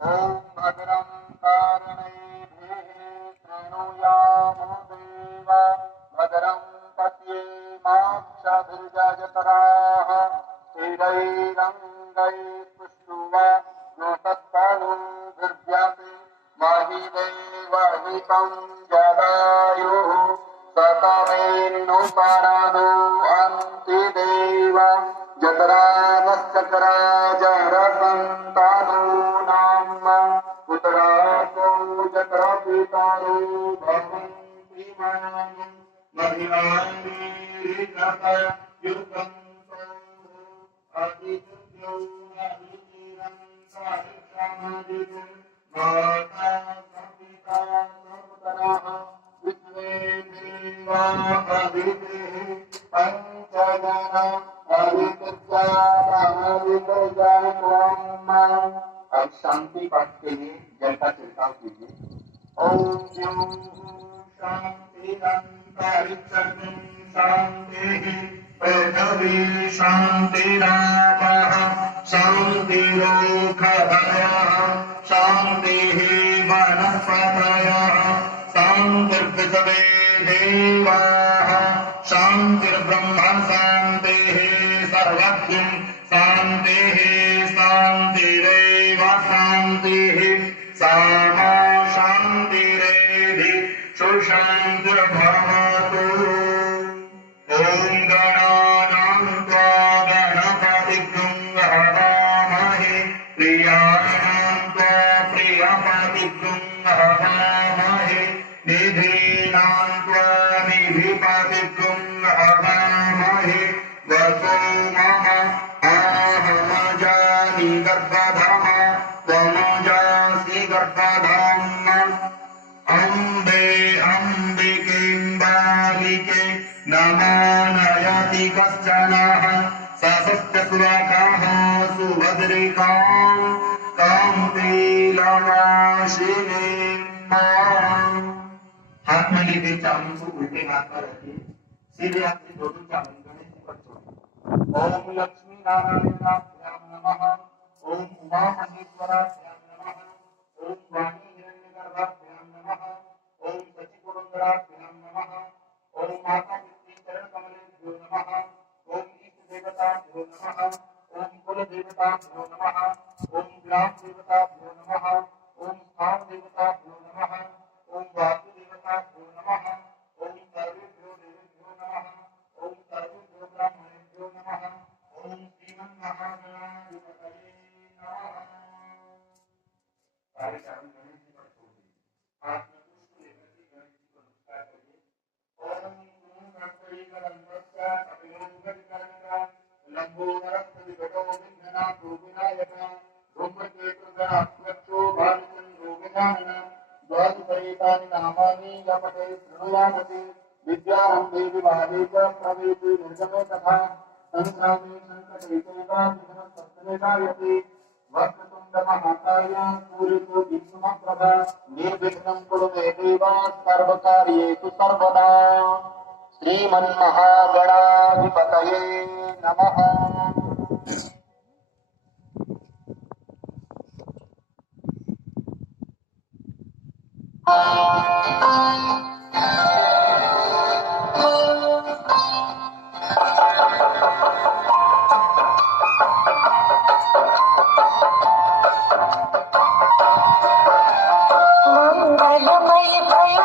ॐ भद्रं कर्णेभिः शृणुयाम देवा भद्रं पश्येमाक्षभिर्यजत्राः स्थिरैरङ्गैस्तुष्टुवा नोतत्तनूभिर्व्यपि महिदेवहितं जदायुः सतमेन्नु परदो अन्तिदेव जतरानश्चक्रा जरसन्तानो नाम पुत्रासो जत्रा पितारो भवन्ति मानं महिलान्निर्गत युगं अधिकृत्यो अभिचिरं सारिक्षामदिगुं माता पिता पुत्राः विश्वे देवा अदितिः पंचजना अब शांति पाठ के लिए जल का छिड़काव कीजिए। ओम शांति शांति पृथ्वी शांतिरापः शांतिरोषधयः शान्तिः वनस्पतयः शान्तिर्पृथिवी देवाः शान्तिर्ब्रह्म शान्तिः सर्वज्ञं शान्तिः शान्तिरेव शान्तिः सामा शान्तिरेधि सुशान्तिर्भवतु। ॐ गणानां त्वा गणपतिं हवामहे प्रियाणां त्वा प्रियपतिं हवामहे निधीनां त्वा निधिपतिं हवामहे वसो मम आहमजानि गर्भधम त्वमजासि गर्भधम् अम्बे अम्बिकें बालिके नमो नयति कश्चनः सशस्य सुरकाः सुभद्रिकां कान्तिलवासिनीं हाथ में लेके चावल को उल्टे हाथ पर रखिए, सीधे हाथ से दोनों चावल गणेश जी पर छोड़िए। ओम लक्ष्मी नारायणाभ्याम नमः। ओम उमा महेश्वराभ्याम नमः। ओम वाणी हिरण्यगर्भाभ्याम नमः। ओम सचिपुरंदराभ्याम नमः। ओम माता पितृ चरण कमलेभ्यो नमः। ओम इष्ट देवताभ्यो नमः। ओम कुल देवताभ्यो नमः। ओम ग्राम देवताभ्यो नमः। ओम स्थान देवताभ्यो नमः। ओम वास्तु देवताभ्यो नमः। ओम सर्वेभ्यो देवेभ्यो नमः। ओम सर्वेभ्यो ब्राह्मणेभ्यो नमः। ओम श्रीमन्महागणाधिपतये नमः। सारे चावल गणेश जी पर छोड़ दीजिए। हाथ में पुष्प लेकर के गणेश जी को नमस्कार करिए। ओम गणपतिगणपतये कपिलोगणिका लंबोदरस्य विघटो विघ्नातो विनायका धूमकेतुगणात्मजो भानुचन्द्रो गजाननः द्वादशैतानि नामानि जपते शृणुयामति विद्यारम्भे विवादे च प्रवेशे निर्गमे तथा संग्रामे संकटे चैव विघ्नस्तस्मै जायते वक्रतुण्ड महाकाय सूर्यकोटि समप्रभा निर्विघ्नं कुरु मे देव सर्वकार्येषु सर्वदा श्रीमन्महागणाधिपतये नमः। मंगलमय भय